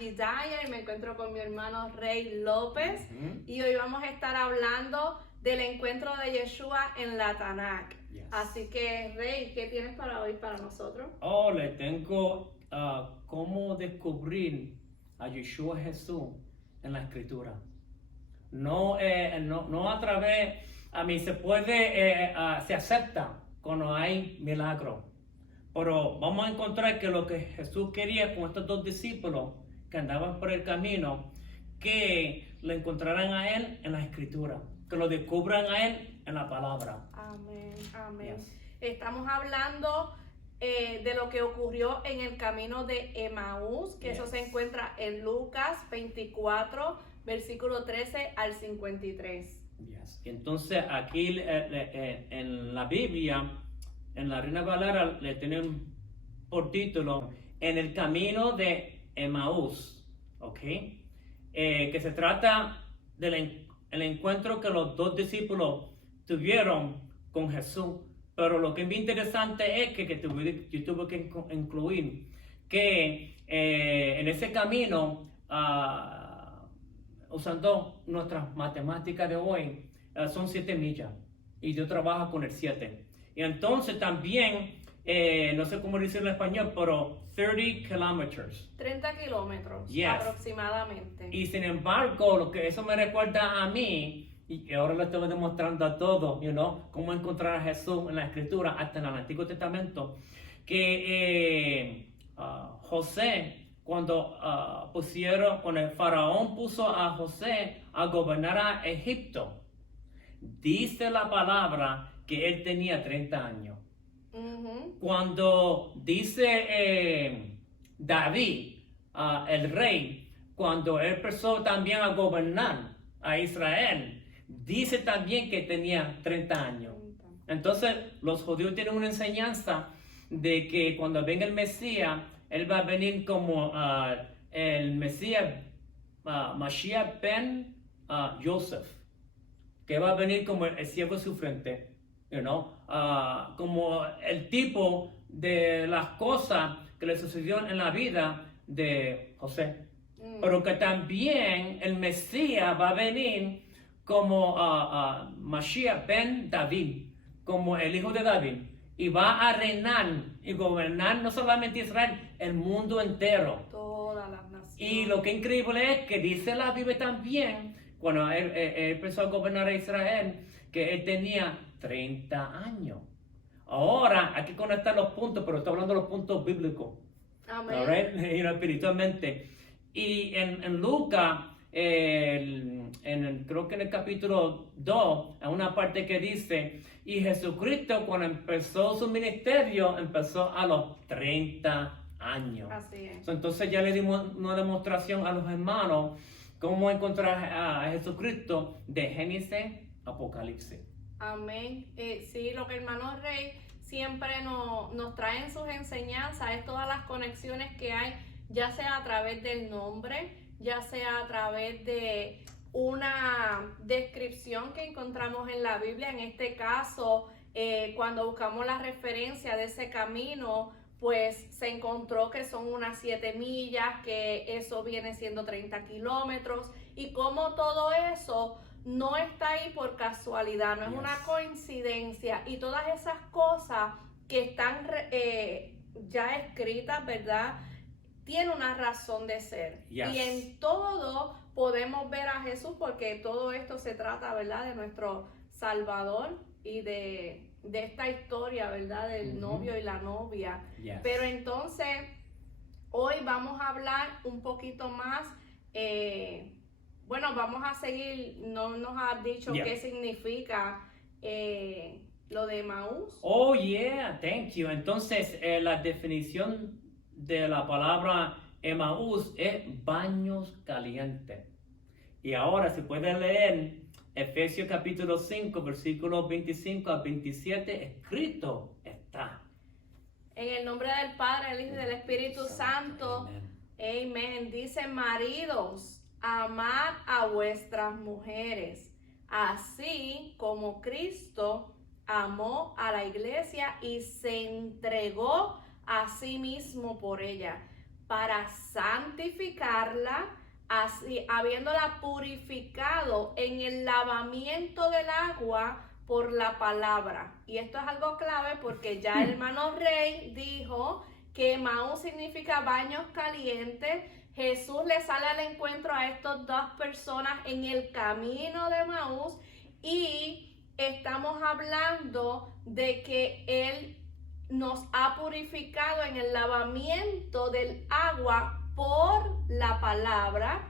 Angie Dyer y me encuentro con mi hermano Rey López. Y hoy vamos a estar hablando del encuentro de Yeshua en la Tanakh. Yes. Así que, Rey, ¿qué tienes para hoy para nosotros? Le tengo cómo descubrir a Yeshua Jesús en la Escritura. No a través, se acepta cuando hay milagro. Pero vamos a encontrar que lo que Jesús quería con estos dos discípulos que andaban por el camino, que lo encontraran a Él en la Escritura, que lo descubran a Él en la palabra. Amén, amén. Yes. Estamos hablando de lo que ocurrió en el camino de Emaús, que eso Yes. se encuentra en Lucas 24, versículo 13 al 53. Yes. Entonces aquí en la Biblia, en la Reina Valera, le tienen por título En el camino de Emaús, ¿ok? Que se trata del el encuentro que los dos discípulos tuvieron con Jesús. Pero lo que es bien interesante es que yo tuve que incluir que en ese camino, usando nuestras matemáticas de hoy, son 7 millas y yo trabajo con el 7. Y entonces también, no sé cómo decirlo en español, pero 30 kilometers. 30 kilómetros Yes. aproximadamente. Y sin embargo, lo que eso me recuerda a mí, y que ahora lo estoy demostrando a todos, cómo encontrar a Jesús en la Escritura, hasta en el Antiguo Testamento, que José, cuando el faraón puso a José a gobernar a Egipto, dice la palabra que él tenía 30 años. Cuando dice David, el rey, cuando él empezó también a gobernar a Israel, dice también que tenía 30 años. Entonces, los judíos tienen una enseñanza de que cuando venga el Mesías, él va a venir como el Mesías, Mashiach ben Joseph, que va a venir como el siervo sufriente, como el tipo de las cosas que le sucedió en la vida de José. Pero que también el Mesías va a venir como Mashiach ben David, como el hijo de David, y va a reinar y gobernar no solamente Israel, el mundo entero. Todas las naciones. Y lo que es increíble es que dice la Biblia también, cuando él empezó a gobernar a Israel, que él tenía 30 años. Ahora hay que conectar los puntos, pero estoy hablando de los puntos bíblicos. Amén. Right? Espiritualmente. Y en Lucas, creo que en el capítulo 2, hay una parte que dice, y Jesucristo cuando empezó su ministerio, empezó a los 30 años. Así es. Entonces ya le dimos una demostración a los hermanos cómo encontrar a Jesucristo de Génesis a Apocalipsis. Amén. Sí, lo que el hermano Rey siempre nos trae en sus enseñanzas es todas las conexiones que hay, ya sea a través del nombre, ya sea a través de una descripción que encontramos en la Biblia. En este caso, cuando buscamos la referencia de ese camino, pues se encontró que son unas 7 millas, que eso viene siendo 30 kilómetros, y como todo eso no está ahí por casualidad, no es una coincidencia, y todas esas cosas que están ya escritas, ¿verdad? Tiene una razón de ser. Y en todo podemos ver a Jesús, porque todo esto se trata, ¿verdad?, de nuestro Salvador y de esta historia, ¿verdad?, del novio y la novia. Pero entonces, hoy vamos a hablar un poquito más, vamos a seguir, no nos has dicho qué significa lo de Emaús. Oh, yeah, thank you. Entonces, la definición de la palabra Emaús es baños calientes. Y ahora, si pueden leer Efesios capítulo 5, versículos 25 a 27, escrito está. En el nombre del Padre, del Hijo y del Espíritu Santo. Amén. Dice: maridos, amad a vuestras mujeres, así como Cristo amó a la iglesia y se entregó a sí mismo por ella, para santificarla, así habiéndola purificado en el lavamiento del agua por la palabra. Y esto es algo clave porque ya el hermano Rey dijo que Emaús significa baños calientes. Jesús le sale al encuentro a estas dos personas en el camino de Emaús y estamos hablando de que Él nos ha purificado en el lavamiento del agua por la palabra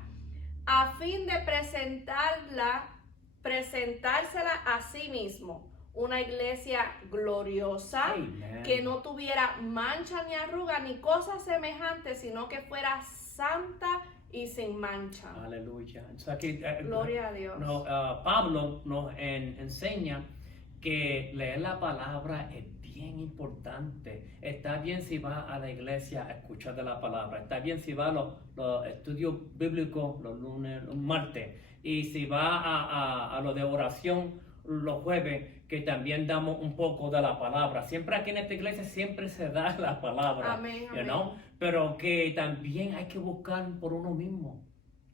a fin de presentársela a sí mismo. Una iglesia gloriosa, Amen. que no tuviera mancha ni arruga ni cosa semejante, sino que fuera santa y sin mancha. Aleluya. O sea que, Gloria a Dios. Pablo nos enseña que leer la palabra es bien importante. Está bien si va a la iglesia a escuchar de la palabra. Está bien si va a los estudios bíblicos los lunes, los martes. Y si va a lo de oración los jueves, que también damos un poco de la palabra. Siempre aquí en esta iglesia siempre se da la palabra. Amén, You amén. know? Pero que también hay que buscar por uno mismo.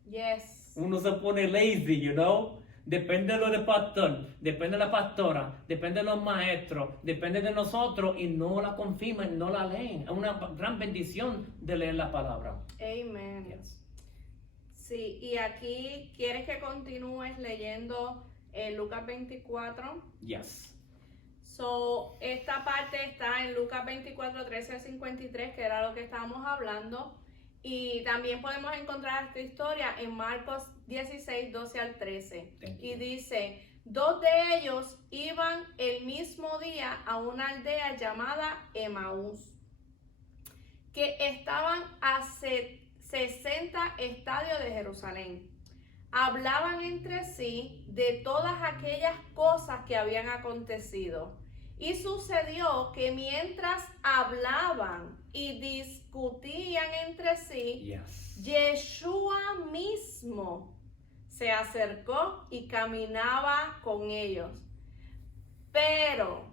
Yes. Uno se pone lazy, you know. Depende de lo del pastor, depende de la pastora, depende de los maestros, depende de nosotros y no la confirman, no la leen. Es una gran bendición de leer la palabra. Amen. Yes. Sí, y aquí quieres que continúes leyendo Lucas 24. Yes. So, esta parte está en Lucas 24, 13 al 53, que era lo que estábamos hablando. Y también podemos encontrar esta historia en Marcos 16, 12 al 13. Thank you. Y dice, 2 de ellos iban el mismo día a una aldea llamada Emaús, que estaban a 60 estadios de Jerusalén. Hablaban entre sí de todas aquellas cosas que habían acontecido. Y sucedió que mientras hablaban y discutían entre sí, Yes. Yeshua mismo se acercó y caminaba con ellos. Pero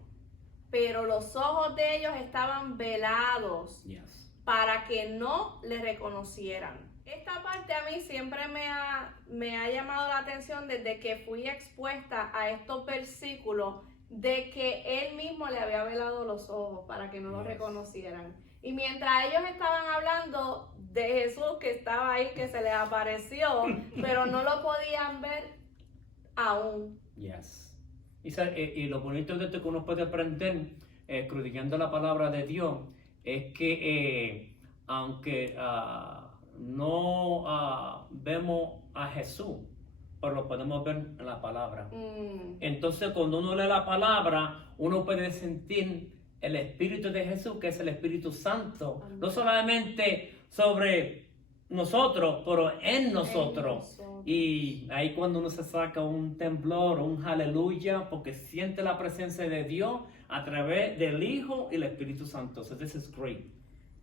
los ojos de ellos estaban velados Yes. para que no le reconocieran. Esta parte a mí siempre me ha llamado la atención desde que fui expuesta a estos versículos de que él mismo le había velado los ojos para que no lo Yes. reconocieran. Y mientras ellos estaban hablando de Jesús que estaba ahí, que se les apareció, pero no lo podían ver aún. Yes. Y lo bonito de esto que uno puede aprender, estudiando la palabra de Dios, es que aunque no vemos a Jesús, pero lo podemos ver en la palabra. Entonces, cuando uno lee la palabra, uno puede sentir el Espíritu de Jesús, que es el Espíritu Santo, Amén. no solamente sobre nosotros, pero en nosotros. Y ahí cuando uno se saca un temblor, un aleluya, porque siente la presencia de Dios a través del Hijo y el Espíritu Santo. So this is great.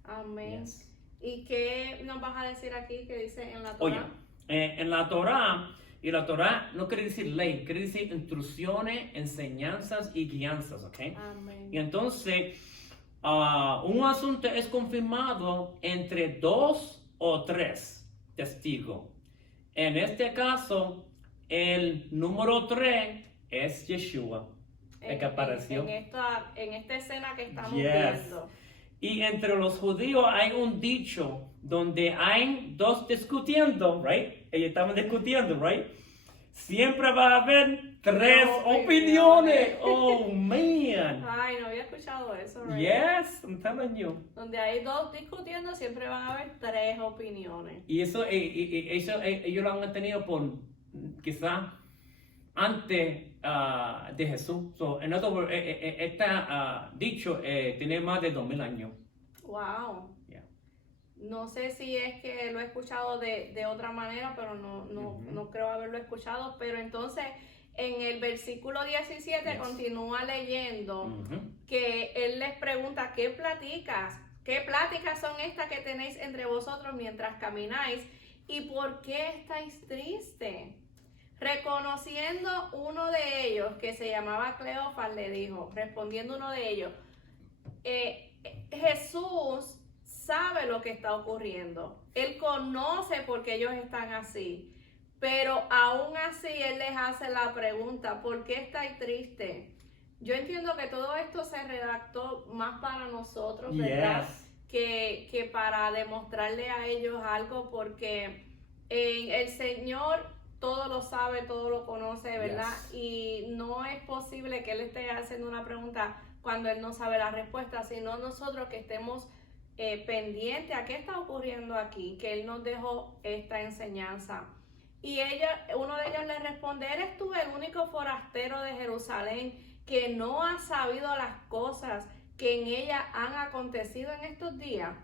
Amén. Yes. ¿Y qué nos vas a decir aquí que dice en la Oye, Torá? en la Torá, y la Torá no quiere decir ley, quiere decir instrucciones, enseñanzas y guianzas, ¿ok? Amén. Y entonces, un asunto es confirmado entre 2 o 3 testigos. En este caso, el número 3 es Yeshua, el que apareció. En esta escena que estamos Yes. viendo. Y entre los judíos hay un dicho donde hay dos discutiendo, right? Ellos estaban discutiendo, right? Siempre va a haber 3 opiniones. Oh, man. Ay, no había escuchado eso, right? Yes, I'm telling you. Donde hay dos discutiendo, siempre van a haber 3 opiniones. Y eso ellos lo han tenido por quizás antes de Jesús. So, en otro words, este dicho tiene más de 2000 años. Wow. Yeah. No sé si es que lo he escuchado de otra manera, pero no creo haberlo escuchado. Pero entonces, en el versículo 17 Yes. continúa leyendo Ujú. que él les pregunta, ¿qué pláticas son estas que tenéis entre vosotros mientras camináis? ¿Y por qué estáis tristes? Reconociendo uno de ellos, que se llamaba Cleofas, le dijo, respondiendo uno de ellos, Jesús sabe lo que está ocurriendo. Él conoce por qué ellos están así. Pero aún así Él les hace la pregunta, ¿por qué estáis tristes? Yo entiendo que todo esto se redactó más para nosotros, ¿verdad? Que para demostrarle a ellos algo, porque el Señor todo lo sabe, todo lo conoce, ¿verdad? Y no es posible que Él esté haciendo una pregunta cuando Él no sabe la respuesta, sino nosotros que estemos pendientes a qué está ocurriendo aquí, que Él nos dejó esta enseñanza. Y uno de ellos le responde, ¿eres tú el único forastero de Jerusalén que no ha sabido las cosas que en ella han acontecido en estos días?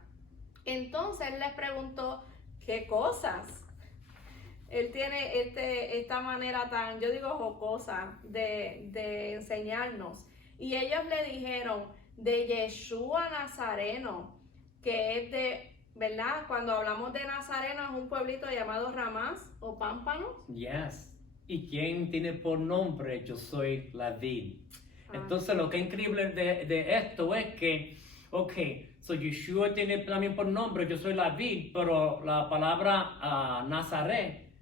Entonces él les preguntó, ¿qué cosas? Él tiene esta manera tan, yo digo, jocosa de enseñarnos. Y ellos le dijeron, de Yeshua Nazareno, que es de... ¿verdad? Cuando hablamos de Nazareno es un pueblito llamado Ramás o Pámpanos. Yes. ¿Y quién tiene por nombre? Yo soy la vid. Entonces lo que es increíble de esto es que, so Yeshua tiene también por nombre, yo soy la vid, pero la palabra Nazaret,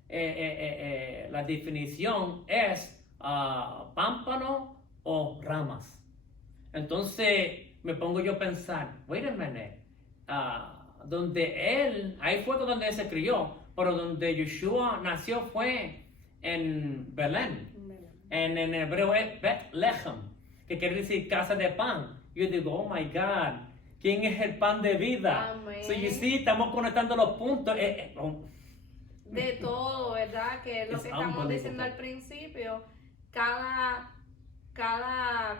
la definición es pámpano o ramas. Entonces me pongo yo a pensar, wait a minute, donde él, ahí fue donde él se crió, pero donde Yeshua nació fue en Belén. En hebreo es Bethlehem, que quiere decir casa de pan. Yo digo, oh my God, ¿quién es el pan de vida? Amén. So you see, estamos conectando los puntos. De todo, ¿verdad? Que es lo que estamos diciendo al principio. Cada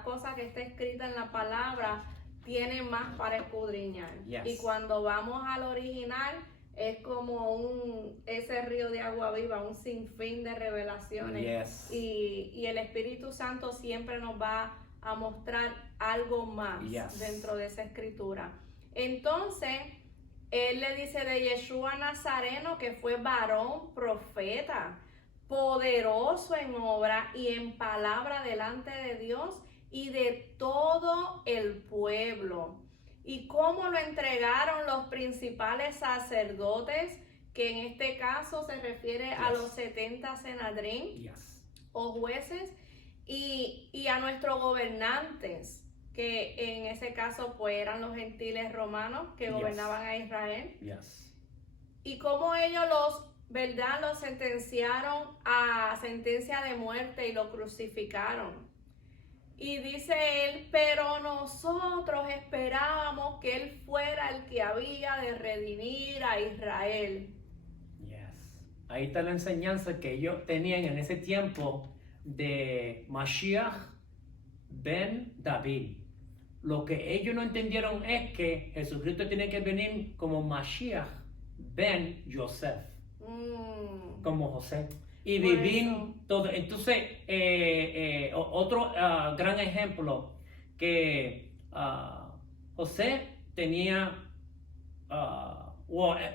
cosa que está escrita en la palabra tiene más para escudriñar. Yes. Y cuando vamos al original, es como ese río de agua viva, un sinfín de revelaciones. Yes. Y el Espíritu Santo siempre nos va a mostrar algo más dentro de esa escritura. Entonces, él le dice de Yeshua Nazareno, que fue varón, profeta, poderoso en obra y en palabra delante de Dios y de todo el pueblo. Y cómo lo entregaron los principales sacerdotes, que en este caso se refiere a los 70 senadrín o jueces, y a nuestros gobernantes, que en ese caso pues eran los gentiles romanos que gobernaban a Israel. Y cómo ellos los sentenciaron a sentencia de muerte y lo crucificaron. Y dice él, pero nosotros esperábamos que él fuera el que había de redimir a Israel. Ahí está la enseñanza que ellos tenían en ese tiempo de Mashiach ben David. Lo que ellos no entendieron es que Jesucristo tiene que venir como Mashiach ben Yosef, como José. Y vivir todo. Entonces, otro gran ejemplo, que José tenía,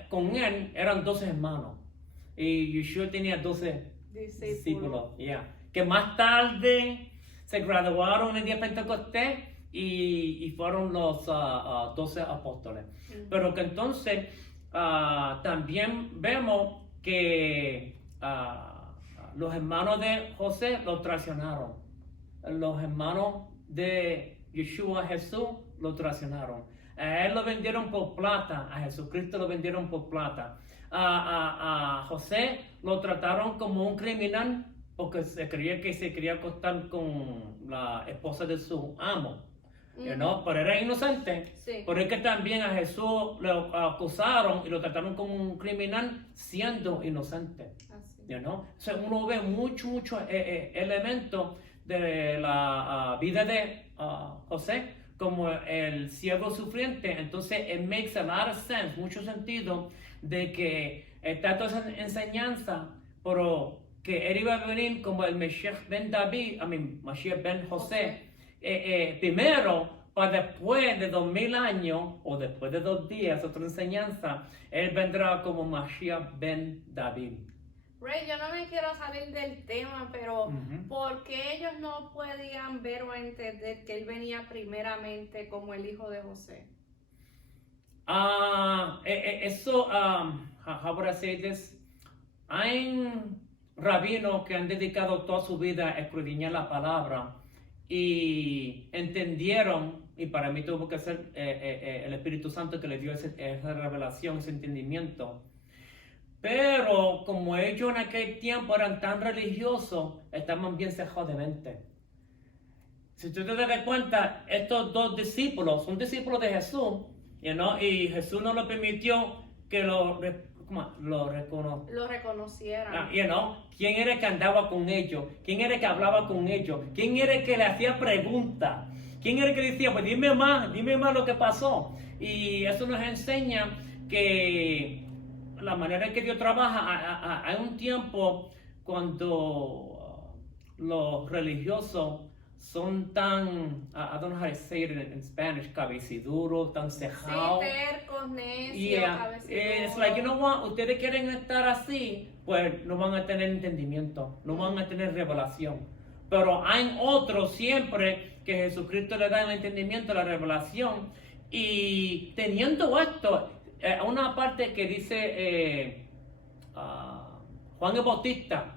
con él eran 12 hermanos. Y Yeshua tenía 12 discípulos. Que más tarde se graduaron en el día de Pentecostés y fueron los 12 apóstoles. Pero que entonces también vemos que los hermanos de José lo traicionaron. Los hermanos de Yeshua Jesús lo traicionaron. A él lo vendieron por plata, a Jesucristo lo vendieron por plata. A José lo trataron como un criminal porque se creía que se quería acostar con la esposa de su amo. Pero era inocente. Por eso que también a Jesús lo acusaron y lo trataron como un criminal siendo inocente. O sea, uno ve muchos elementos de la vida de José como el siervo sufriente. Entonces, it makes a lot of sense, mucho sentido, de que está toda esa enseñanza, pero que él iba a venir como el Mashiach ben David, Mashiach ben José, primero, para después de 2000 años, o después de 2 días, otra enseñanza, él vendrá como Mashiach ben David. Ray, yo no me quiero salir del tema, pero ¿por qué ellos no podían ver o entender que él venía primeramente como el hijo de José? Eso, how would I say this? Hay rabinos que han dedicado toda su vida a escudriñar la palabra y entendieron, y para mí tuvo que ser el Espíritu Santo que le dio esa revelación, ese entendimiento. Pero como ellos en aquel tiempo eran tan religiosos, estaban bien cejados de mente. Si tú te das cuenta, estos dos discípulos son discípulos de Jesús, y Jesús no lo permitió que lo reconocieran. ¿Quién era el que andaba con ellos? ¿Quién era el que hablaba con ellos? ¿Quién era el que le hacía preguntas? ¿Quién era el que decía, pues dime más lo que pasó? Y eso nos enseña que la manera en que Dios trabaja, hay un tiempo cuando los religiosos son tan, I don't know how to say it in Spanish, cabeciduros, tan cejados. Sí, tercos, necios, Yeah, cabeciduros. it's like, you know what, ustedes quieren estar así, pues no van a tener entendimiento, no van a tener revelación. Pero hay otros siempre que Jesucristo le da el entendimiento, la revelación, y teniendo esto, una parte que dice Juan el Bautista,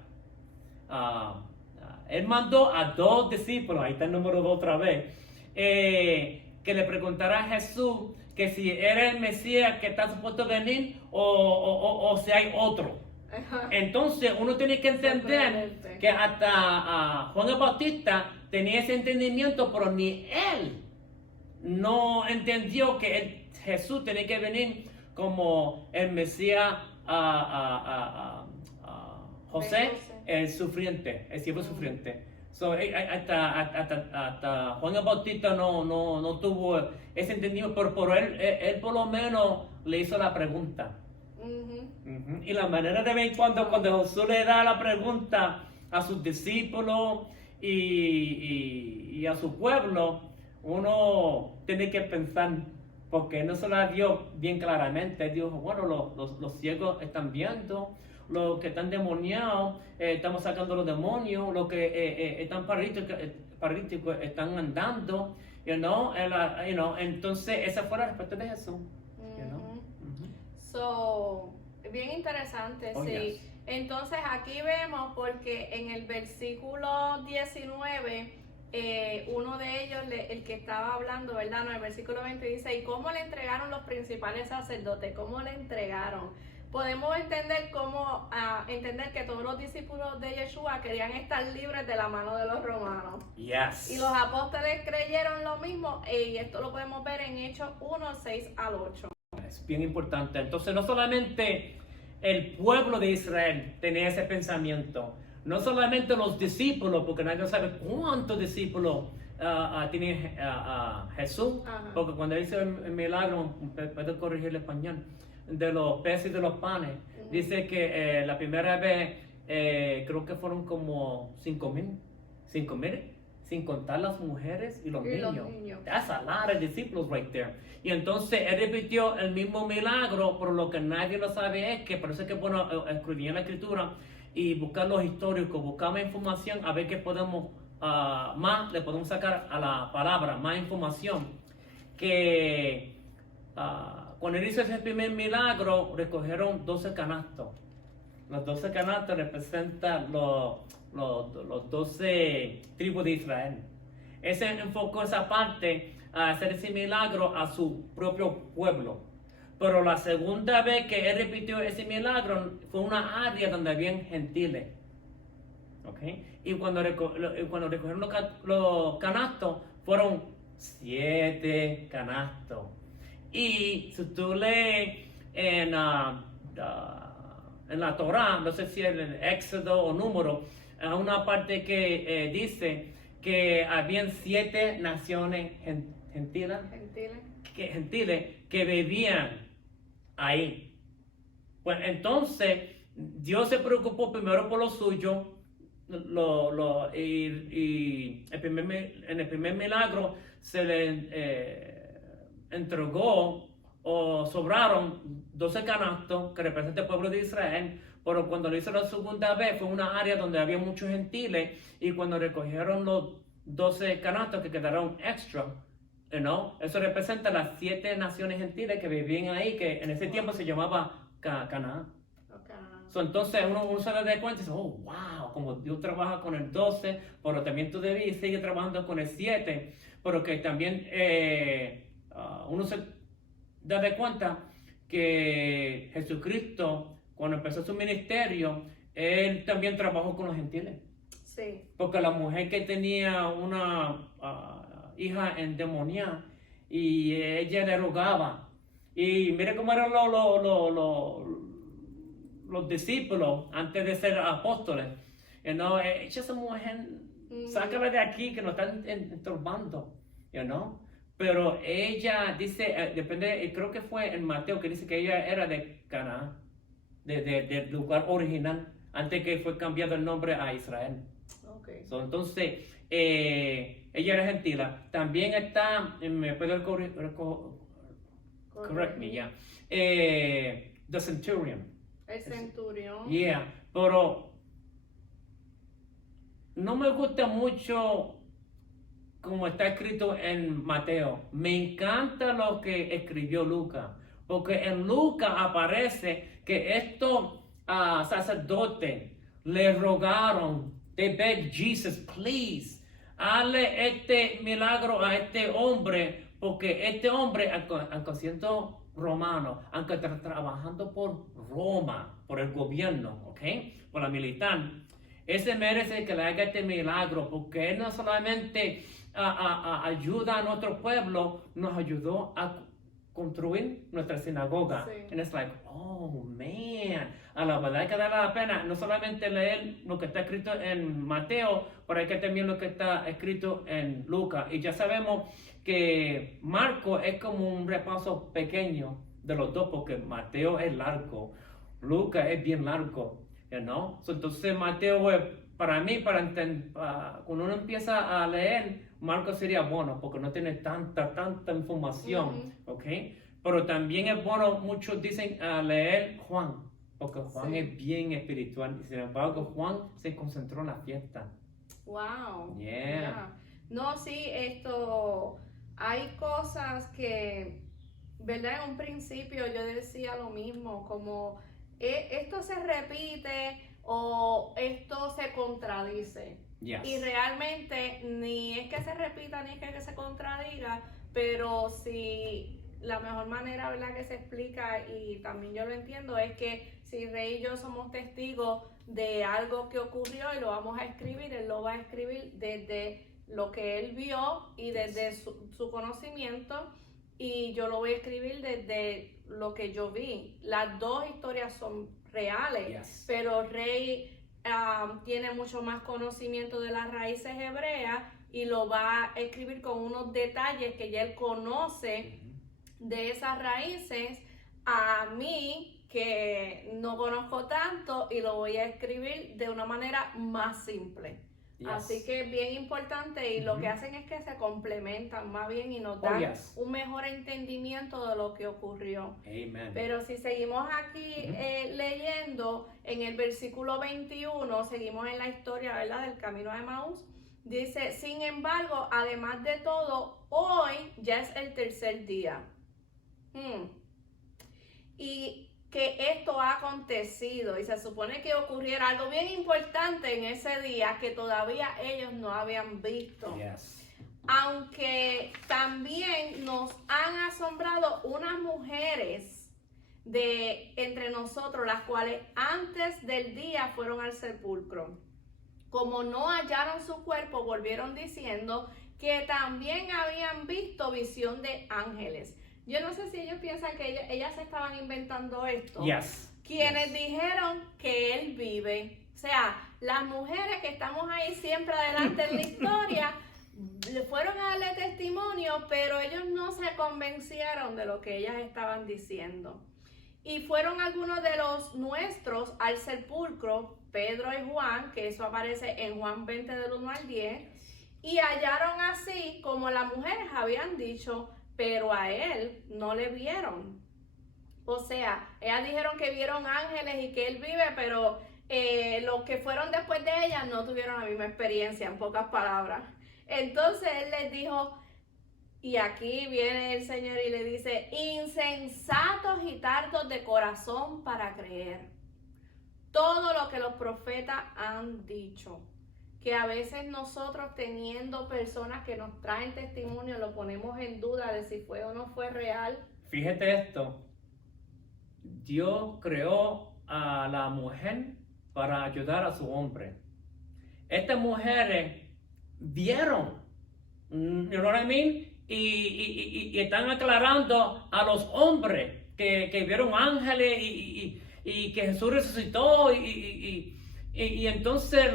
él mandó a 2 discípulos, ahí está el número 2 otra vez, que le preguntara a Jesús que si era el Mesías que está supuesto a venir o si hay otro. Entonces uno tiene que entender que hasta Juan el Bautista tenía ese entendimiento, pero ni él no entendió que Jesús tenía que venir como el Mesías José, el sufriente, el siervo sufriente. Hasta Juan el Bautista no tuvo ese entendimiento, pero él por lo menos le hizo la pregunta. Y la manera de ver cuando Jesús le da la pregunta a sus discípulos y a su pueblo, uno tiene que pensar, porque no se la dio bien claramente. Él dijo, bueno, los ciegos están viendo, los que están demoniados, estamos sacando los demonios, los que están paralíticos están andando, entonces esa fue la respuesta de Jesús. So, bien interesante, Oh, sí. yes. Entonces aquí vemos porque en el versículo 19, uno de ellos, el que estaba hablando, ¿verdad? No, el versículo 20 dice, ¿y cómo le entregaron los principales sacerdotes? ¿Cómo le entregaron? Podemos entender entender que todos los discípulos de Yeshua querían estar libres de la mano de los romanos. Yes. Y los apóstoles creyeron lo mismo, y esto lo podemos ver en Hechos 1, 6 al 8. Es bien importante. Entonces, no solamente el pueblo de Israel tenía ese pensamiento, no solamente los discípulos, porque nadie sabe cuántos discípulos tiene Jesús, Ajá. porque cuando dice el milagro, puedo corregir el español, de los peces y de los panes, dice que la primera vez creo que fueron como 5,000, sin contar las mujeres y los niños. That's a lot of disciples right there. Y entonces él repitió el mismo milagro, pero lo que nadie lo sabe es que por eso es que bueno escribir en la escritura y buscar los históricos, buscar más información, a ver qué podemos más le podemos sacar a la palabra, más información. Que cuando él hizo ese primer milagro, recogieron 12 canastos. Los 12 canastos representan los 12 tribus de Israel. Ese enfocó esa parte a hacer ese milagro a su propio pueblo. Pero la segunda vez que él repitió ese milagro fue una área donde habían gentiles. ¿Okay? Y cuando recogieron los canastos, fueron 7 canastos. Y si tú lees en la Torá, no sé si en el Éxodo o Número, hay una parte que dice que habían 7 naciones gentiles que vivían ahí. Pues entonces Dios se preocupó primero por lo suyo, y en el primer milagro se le entregó o sobraron 12 canastos que representan el pueblo de Israel, pero cuando lo hizo la segunda vez fue una área donde había muchos gentiles, y cuando recogieron los 12 canastos que quedaron extra, Eso representa las 7 naciones gentiles que vivían ahí, que en ese tiempo se llamaba Canaán. Entonces uno se da cuenta y dice, oh, wow, como Dios trabaja con el 12, pero también tú debes seguir trabajando con el 7, pero que también uno se da de cuenta que Jesucristo, cuando empezó su ministerio, Él también trabajó con los gentiles. Sí. Porque la mujer que tenía una hija endemoniada y ella le rogaba. Y mire cómo eran los discípulos antes de ser apóstoles. Echa esa mujer, sácala de aquí que nos están estorbando. Pero ella dice, depende, creo que fue en Mateo que dice que ella era de Canaán, del lugar original, antes que fue cambiado el nombre a Israel. Okay. Entonces, ella era gentila. También está, me puede correct me, yeah. The centurion. El centurión. Yeah, pero no me gusta mucho como está escrito en Mateo. Me encanta lo que escribió Lucas, porque en Lucas aparece que estos sacerdotes le rogaron, they begged Jesus, please, hazle este milagro a este hombre, porque este hombre, aunque siendo romano, aunque está trabajando por Roma, por el gobierno, ¿ok? Por la militar, ese merece que le haga este milagro, porque él no solamente ayuda a nuestro pueblo, nos ayudó a construir nuestra sinagoga. Sí. And it's like, oh man, a la verdad que vale la pena no solamente leer lo que está escrito en Mateo, pero hay que también lo que está escrito en Lucas. Y ya sabemos que Marco es como un repaso pequeño de los dos, porque Mateo es largo, Lucas es bien largo, entonces Mateo es, para mí, cuando uno empieza a leer, Marcos sería bueno porque no tiene tanta información, ¿ok? Pero también es bueno, muchos dicen leer Juan, porque Juan es bien espiritual y sin embargo Juan se concentró en la fiesta. Wow. Yeah. No, sí, hay cosas que, ¿verdad? En un principio yo decía lo mismo, como esto se repite o esto se contradice. Yes. Y realmente ni es que se repita ni es que se contradiga, pero si la mejor manera, ¿verdad?, que se explica, y también yo lo entiendo, es que si Rey y yo somos testigos de algo que ocurrió y lo vamos a escribir, él lo va a escribir desde lo que él vio y desde su conocimiento, y yo lo voy a escribir desde lo que yo vi. Las dos historias son reales, Yes. pero Rey tiene mucho más conocimiento de las raíces hebreas y lo va a escribir con unos detalles que ya él conoce de esas raíces. A mí, que no conozco tanto, y lo voy a escribir de una manera más simple. Yes. Así que es bien importante, y lo que hacen es que se complementan más bien y nos dan un mejor entendimiento de lo que ocurrió. Amen. Pero si seguimos aquí leyendo en el versículo 21, seguimos en la historia, ¿verdad?, del camino de Emaús. Dice, sin embargo, además de todo, hoy ya es el tercer día. Y que esto ha acontecido, y se supone que ocurriera algo bien importante en ese día que todavía ellos no habían visto. Yes. Aunque también nos han asombrado unas mujeres de entre nosotros, las cuales antes del día fueron al sepulcro. Como no hallaron su cuerpo, volvieron diciendo que también habían visto visión de ángeles. Yo no sé si ellos piensan que ellas estaban inventando esto. Yes. Quienes dijeron que él vive. O sea, las mujeres que estamos ahí siempre adelante en la historia, le fueron a darle testimonio, pero ellos no se convencieron de lo que ellas estaban diciendo. Y fueron algunos de los nuestros al sepulcro, Pedro y Juan, que eso aparece en Juan 20 del 1 al 10, y hallaron así como las mujeres habían dicho, pero a él no le vieron. O sea, ellas dijeron que vieron ángeles y que él vive, pero los que fueron después de ellas no tuvieron la misma experiencia, en pocas palabras. Entonces él les dijo, Y aquí viene el Señor y le dice, insensatos y tardos de corazón para creer todo lo que los profetas han dicho. Que a veces nosotros, teniendo personas que nos traen testimonio, lo ponemos en duda de si fue o no fue real. Fíjate esto, Dios creó a la mujer para ayudar a su hombre. Estas mujeres vieron, you know what I mean? Y están aclarando a los hombres que vieron ángeles y que Jesús resucitó y entonces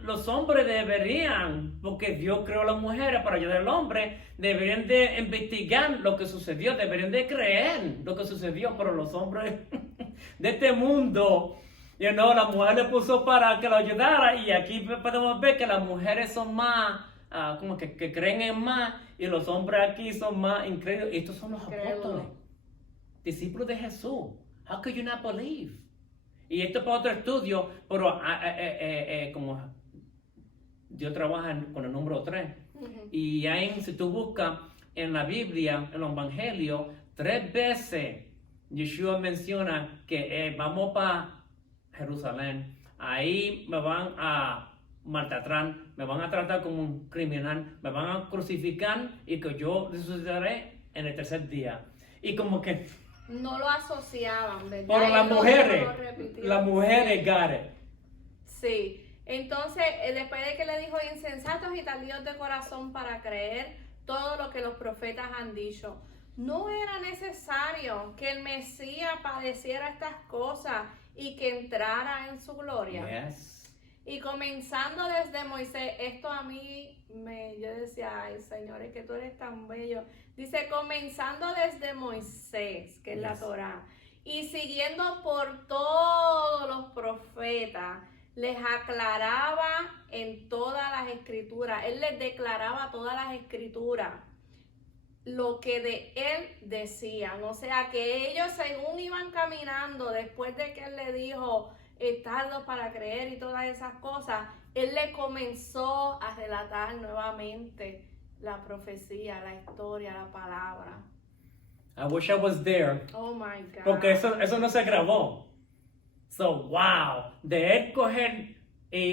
los hombres deberían, porque Dios creó a las mujeres para ayudar al hombre, deberían de investigar lo que sucedió, deberían de creer lo que sucedió, pero los hombres de este mundo, you know, la mujer le puso para que lo ayudara y aquí podemos ver que las mujeres son más, como que creen en más y los hombres aquí son más incrédulos. Estos son los apóstoles, discípulos de Jesús. How could you not believe? Y esto es para otro estudio, pero como Dios trabaja con el número 3. Y ahí, si tú buscas en la Biblia, en los Evangelios, 3 veces Yeshua menciona que vamos para Jerusalén. Ahí me van a maltratar, me van a tratar como un criminal, me van a crucificar y que yo resucitaré en el 3er día. Y como que no lo asociaban, ¿verdad? pero las mujeres got it. Sí. Entonces, después de que le dijo insensatos y tardios de corazón para creer todo lo que los profetas han dicho, no era necesario que el Mesías padeciera estas cosas y que entrara en su gloria. Yes. Y comenzando desde Moisés, esto a mí, yo decía, ay Señor, es que tú eres tan bello. Dice, comenzando desde Moisés, que es la Torá, y siguiendo por todos los profetas, les aclaraba en todas las escrituras, él les declaraba todas las escrituras, lo que de él decían. O sea, que ellos según iban caminando, después de que él le dijo, tardos para creer y todas esas cosas, él le comenzó a relatar nuevamente la profecía, la historia, la palabra. I wish I was there. Oh my God. Porque eso no se grabó. So, wow. De él coger,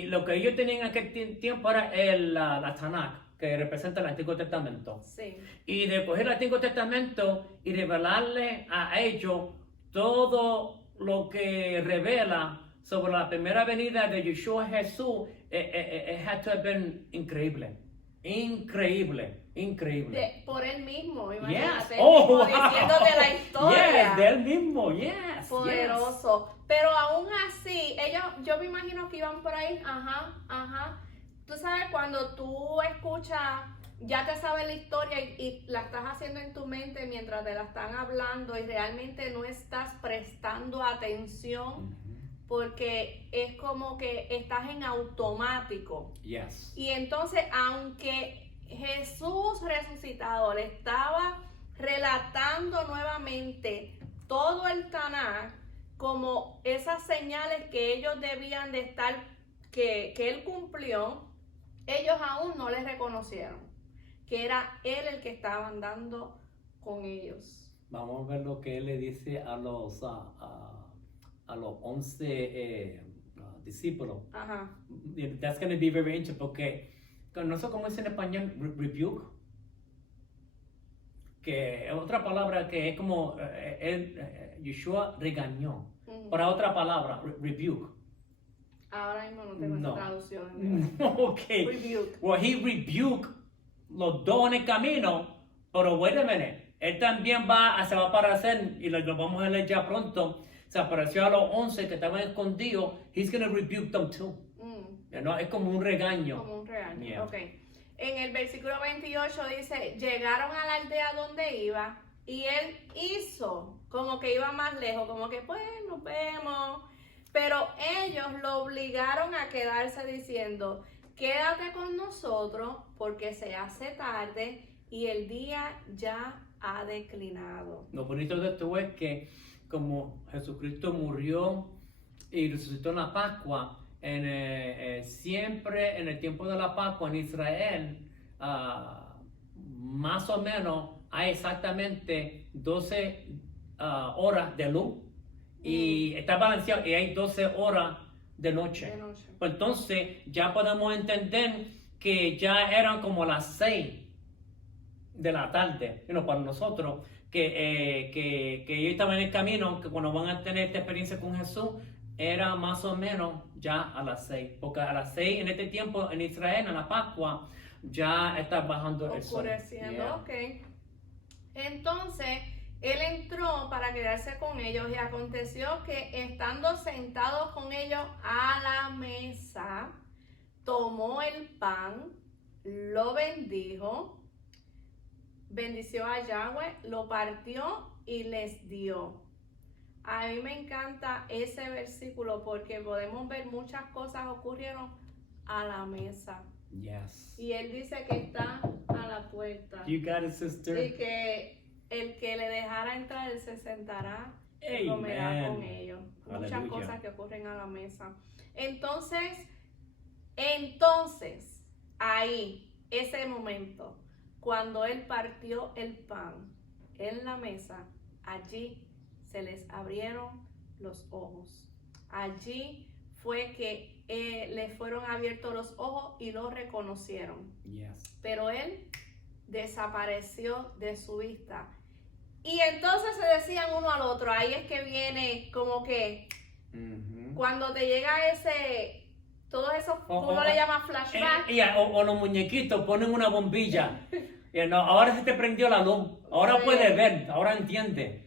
lo que ellos tenían en aquel tiempo era la Tanakh, que representa el Antiguo Testamento. Sí. Y de coger el Antiguo Testamento y revelarle a ellos todo lo que revela sobre la primera venida de Yeshua Jesús, it had to have been increíble. Increíble. Por él mismo, imagínate. Yes. Oh, wow. Diciéndote la historia. Yes, de él mismo, yes. Poderoso. Yes. Pero aún así, yo me imagino que iban por ahí, ajá. Tú sabes, cuando tú escuchas, ya te sabes la historia y la estás haciendo en tu mente mientras te la están hablando y realmente no estás prestando atención. Porque es como que estás en automático. Yes. Y entonces, aunque Jesús resucitado le estaba relatando nuevamente todo el Tanakh, como esas señales que ellos debían de estar, que él cumplió, ellos aún no les reconocieron que era él el que estaba andando con ellos. Vamos a ver lo que él le dice a los 11 discípulos. Ajá. That's going to be very interesting porque no sé cómo es en español, rebuke, que es otra palabra que es como Yeshua regañó. Para otra palabra, rebuke. Ahora mismo no tengo esa traducción. Okay. Rebuke. Well, he rebuked los dos en el camino, pero wait a minute, él también se va a aparecer y lo vamos a leer ya pronto. Se apareció a los 11 que estaban escondidos. He's going to rebuke them too. ¿No? Es como un regaño. Como un regaño, Yeah. ok. En el versículo 28 dice, llegaron a la aldea donde iba y él hizo como que iba más lejos, como que pues nos vemos. Pero ellos lo obligaron a quedarse diciendo, quédate con nosotros porque se hace tarde y el día ya ha declinado. Lo bonito de esto es que como Jesucristo murió y resucitó en la Pascua, siempre en el tiempo de la Pascua en Israel, más o menos hay exactamente 12 horas de luz y está balanceado y hay 12 horas de noche. Pues entonces ya podemos entender que ya eran como las 6 de la tarde, para nosotros, que ellos estaban en el camino, que cuando van a tener esta experiencia con Jesús, era más o menos ya a las 6, porque a las 6 en este tiempo en Israel, en la Pascua, ya está bajando el sol. Oscureciendo, Yeah. ok. Entonces, él entró para quedarse con ellos y aconteció que estando sentados con ellos a la mesa, tomó el pan, lo bendijo, bendició a Yahweh, lo partió y les dio. A mí me encanta ese versículo porque podemos ver muchas cosas ocurrieron a la mesa. Yes. Y él dice que está a la puerta. You got it, sister. Y que el que le dejara entrar, él se sentará y comerá con ellos. Muchas Aleluya. cosas que ocurren a la mesa. Entonces, ahí, ese momento, cuando él partió el pan en la mesa, allí se les abrieron los ojos. Allí fue que les fueron abiertos los ojos y lo reconocieron. Yes. Pero él desapareció de su vista. Y entonces se decían uno al otro. Ahí es que viene como que cuando te llega todo eso, uno le llama flashback. O los muñequitos ponen una bombilla. Ahora se te prendió la luz. Ahora puedes ver, ahora entiende.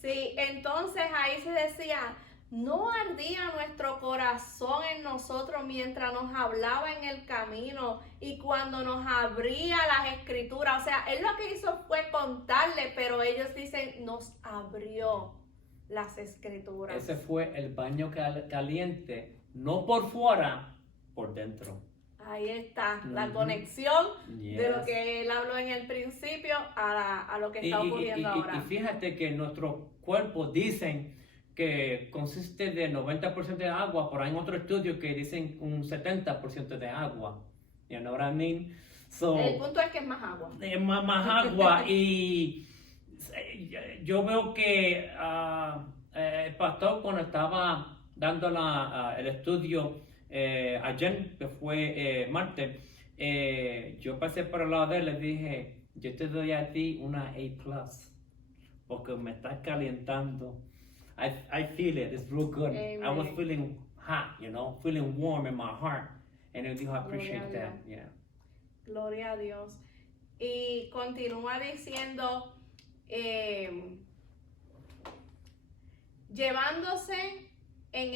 Sí, entonces ahí se decía, no ardía nuestro corazón en nosotros mientras nos hablaba en el camino y cuando nos abría las escrituras. O sea, él lo que hizo fue contarle, pero ellos dicen, nos abrió las escrituras. Ese fue el baño caliente, no por fuera, por dentro. Ahí está la conexión Yes. de lo que él habló en el principio a lo que está ocurriendo ahora. Y fíjate que nuestro cuerpo dicen que consiste de 90% de agua, pero hay otro estudio que dicen un 70% de agua. You know what I mean? So, el punto es que es más agua. Es más agua y yo veo que el pastor cuando estaba dando el estudio ayer, que fue martes, yo pasé por el lado de él y le dije, yo te doy a ti una A+, porque me estás calentando. I feel it, it's real good. Amen. I was feeling hot, feeling warm in my heart. And él dijo, I appreciate Gloria a that. Yeah. Gloria a Dios. Y continúa diciendo, levantándose en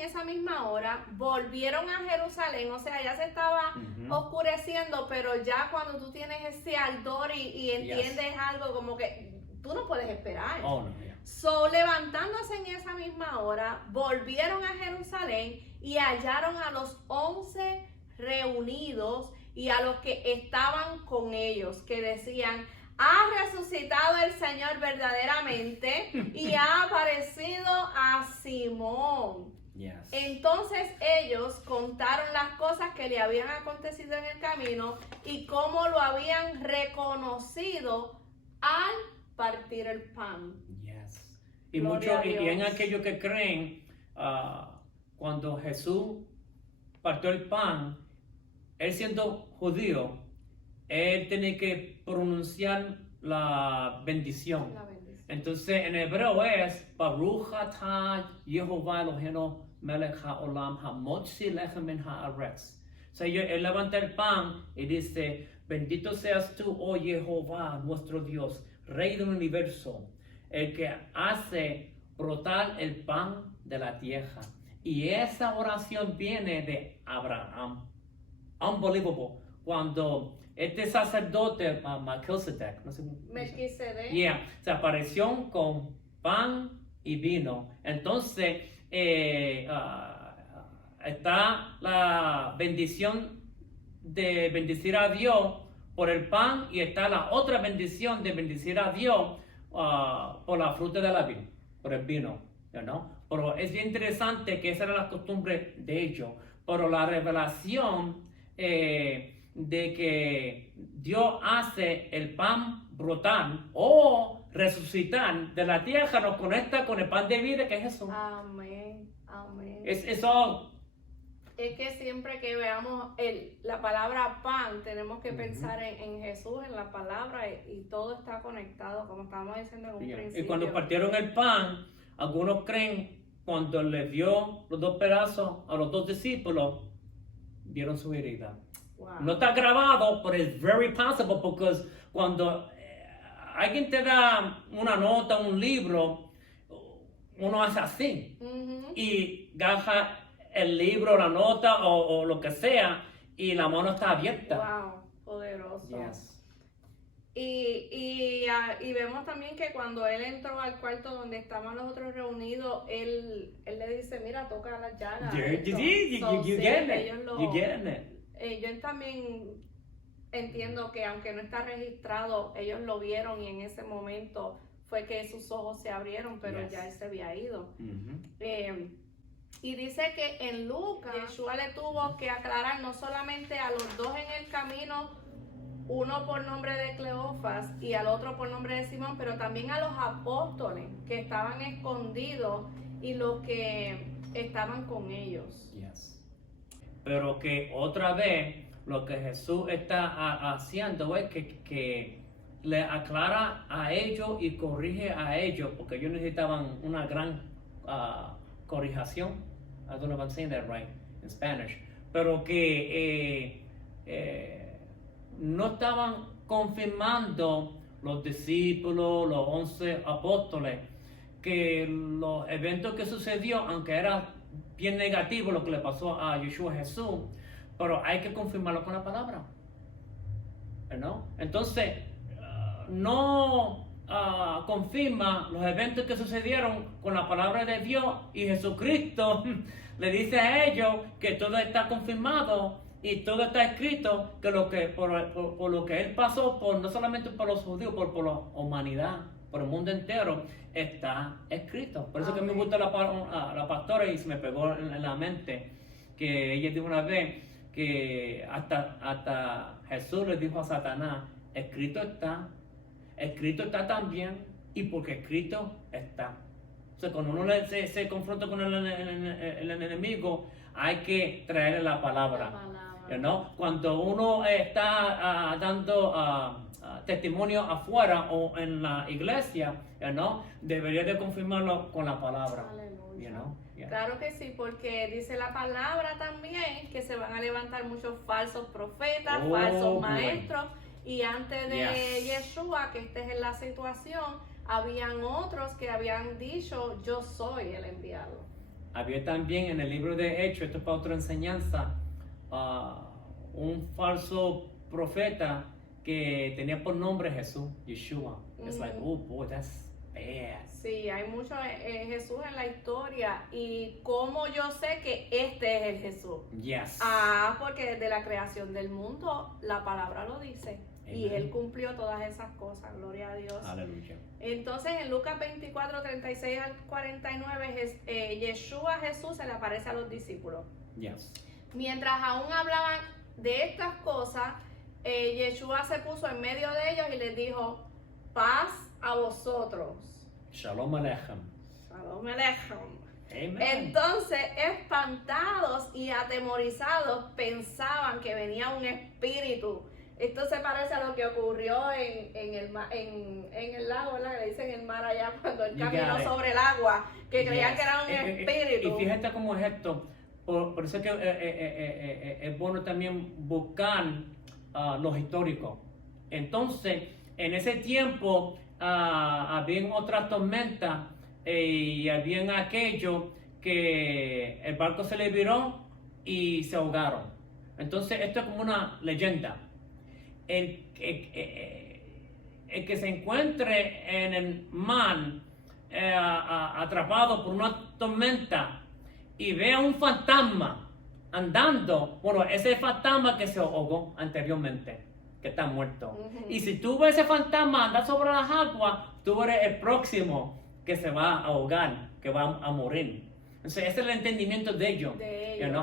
esa misma hora, volvieron a Jerusalén. O sea, ya se estaba oscureciendo, pero ya cuando tú tienes ese ardor y entiendes algo, como que tú no puedes esperar. Oh, no, yeah. So, levantándose en esa misma hora, volvieron a Jerusalén y hallaron a los 11 reunidos y a los que estaban con ellos, que decían, ha resucitado el Señor verdaderamente y ha aparecido a Simón. Yes. Entonces ellos contaron las cosas que le habían acontecido en el camino y cómo lo habían reconocido al partir el pan. Yes. Y Gloria a Dios. en aquellos que creen, cuando Jesús partió el pan, él siendo judío, él tiene que pronunciar la bendición. Entonces en hebreo es Baruch atah Yehovah Eloheinu melech haolam hamotzi lechem min haaretz. O sea, él levanta el pan y dice, bendito seas tú, oh Jehová, nuestro Dios, Rey del universo, el que hace brotar el pan de la tierra. Y esa oración viene de Abraham. Unbelievable. Cuando este sacerdote, Melquisedec, no sé, Melquisedec. Yeah, se apareció con pan y vino. Entonces, está la bendición de bendecir a Dios por el pan y está la otra bendición de bendecir a Dios por la fruta de la vid, por el vino, ¿no? Pero es bien interesante que esa era la costumbre de ellos, pero la revelación de Dios hace el pan brotar o resucitar de la tierra, nos conecta con el pan de vida que es Jesús. Amén, amén. Es all. Es que siempre que veamos la palabra pan, tenemos que pensar en Jesús, en la palabra, y todo está conectado, como estábamos diciendo en un principio. Y cuando partieron el pan, algunos creen cuando le dio los 2 pedazos a los 2 discípulos, vieron su herida. Wow. No está grabado, pero es very possible, porque cuando alguien te da una nota, un libro, uno hace así. Ujú. Y gaja el libro, la nota o lo que sea, y la mano está abierta. Wow, poderoso. Yes. Y vemos también que cuando él entró al cuarto donde estaban los otros reunidos, él le dice, mira, toca las llagas. You Sí, get it. ellos You getting it. yo también entiendo que aunque no está registrado, ellos lo vieron y en ese momento fue que sus ojos se abrieron, pero Yes. ya él se había ido. Mhm. Y dice que en Lucas, Yeshua le tuvo que aclarar no solamente a los 2 en el camino, uno por nombre de Cleofas y al otro por nombre de Simón, pero también a los apóstoles que estaban escondidos y los que estaban con ellos. Yes. Pero que otra vez lo que Jesús está haciendo es que le aclara a ellos y corrige a ellos, porque ellos necesitaban una gran corrijación. I don't know if I'm saying that right in Spanish. Pero que no estaban confirmando los discípulos, los 11 apóstoles, que los eventos que sucedió, aunque era bien negativo lo que le pasó a Yeshua Jesús, pero hay que confirmarlo con la palabra, ¿no? Entonces, no confirma los eventos que sucedieron con la palabra de Dios, y Jesucristo le dice a ellos que todo está confirmado y todo está escrito, que por lo que él pasó, no solamente por los judíos, por la humanidad, por el mundo entero, está escrito. Por eso que me gusta la pastora, y se me pegó en la mente que ella dijo una vez que hasta Jesús le dijo a Satanás, escrito está también, y porque escrito está. O sea, cuando uno se confronta con el enemigo, hay que traerle la palabra. ¿No? Cuando uno está dando testimonio afuera o en la iglesia, ¿no? Debería de confirmarlo con la palabra. Aleluya. ¿No? Yeah. Claro que sí, porque dice la palabra también que se van a levantar muchos falsos profetas, falsos maestros, y antes de Yeshua, que estés en la situación, habían otros que habían dicho, yo soy el enviado. Había también en el libro de Hechos, esto es para otra enseñanza, un falso profeta que tenía por nombre Jesús, Yeshua. It's like, oh boy, that's bad. Sí, hay mucho Jesús en la historia. ¿Y cómo yo sé que este es el Jesús? Yes. Porque desde la creación del mundo la palabra lo dice. Amen. Y él cumplió todas esas cosas, gloria a Dios. Aleluya. Entonces en Lucas 24, 36 al 49, Yeshua Jesús se le aparece a los discípulos. Yes. Mientras aún hablaban de estas cosas, Yeshua se puso en medio de ellos y les dijo, paz a vosotros. Shalom Aleichem. Shalom Aleichem. Amen. Entonces, espantados y atemorizados, pensaban que venía un espíritu. Esto se parece a lo que ocurrió en el lago, ¿verdad? Que le dicen el mar allá cuando él caminó sobre el agua, que creían que era un espíritu. Y fíjate cómo es esto. Por eso es que es bueno también buscar los históricos. Entonces, en ese tiempo habían otras tormentas y habían aquellos que el barco se le viró y se ahogaron. Entonces, esto es como una leyenda. El que se encuentre en el mar atrapado por una tormenta y vea un fantasma andando, bueno, ese fantasma que se ahogó anteriormente, que está muerto. Y si tú ves ese fantasma andar sobre las aguas, tú eres el próximo que se va a ahogar, que va a morir. Entonces, ese es el entendimiento de ellos.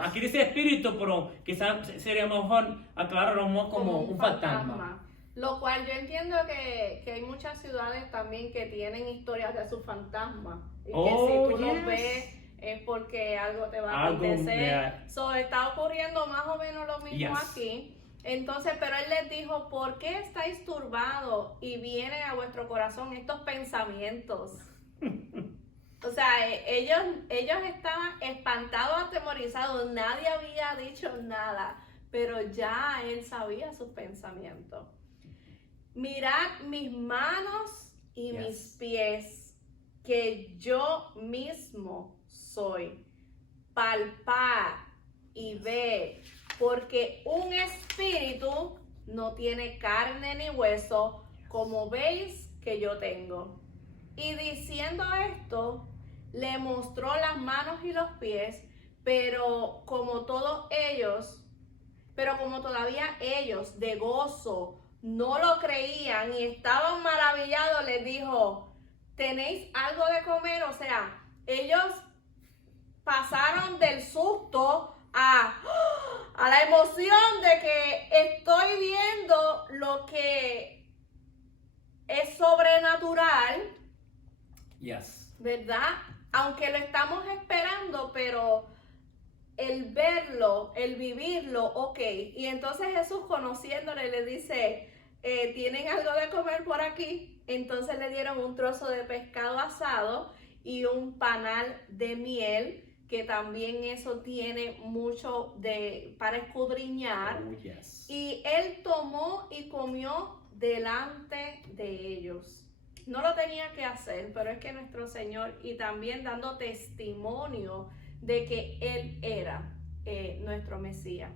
Aquí dice espíritu, pero quizás sería mejor aclararlo como un fantasma. Lo cual yo entiendo que hay muchas ciudades también que tienen historias de sus fantasmas. Y que Oh, si tú los yes. ves es porque algo te va a Algo, acontecer. yeah. So, está ocurriendo más o menos lo mismo Yes. aquí. Entonces, pero él les dijo, ¿por qué estáis turbados y vienen a vuestro corazón estos pensamientos? O sea, ellos estaban espantados, atemorizados, nadie había dicho nada, pero ya él sabía sus pensamientos. Mirad mis manos y Yes. mis pies, que yo mismo soy. Palpad y ve, porque un espíritu no tiene carne ni hueso, como veis que yo tengo. Y diciendo esto, le mostró las manos y los pies, pero como todavía ellos de gozo no lo creían y estaban maravillados, les dijo, ¿tenéis algo de comer? O sea, ellos pasaron del susto a la emoción de que estoy viendo lo que es sobrenatural. Yes. ¿Verdad? Aunque lo estamos esperando, pero el verlo, el vivirlo, ok. Y entonces Jesús, conociéndole, le dice, ¿tienen algo de comer por aquí? Entonces le dieron un trozo de pescado asado y un panal de miel, que también eso tiene mucho para escudriñar. Oh, yes. Y él tomó y comió delante de ellos. No lo tenía que hacer, pero es que nuestro Señor, y también dando testimonio de que Él era nuestro Mesías.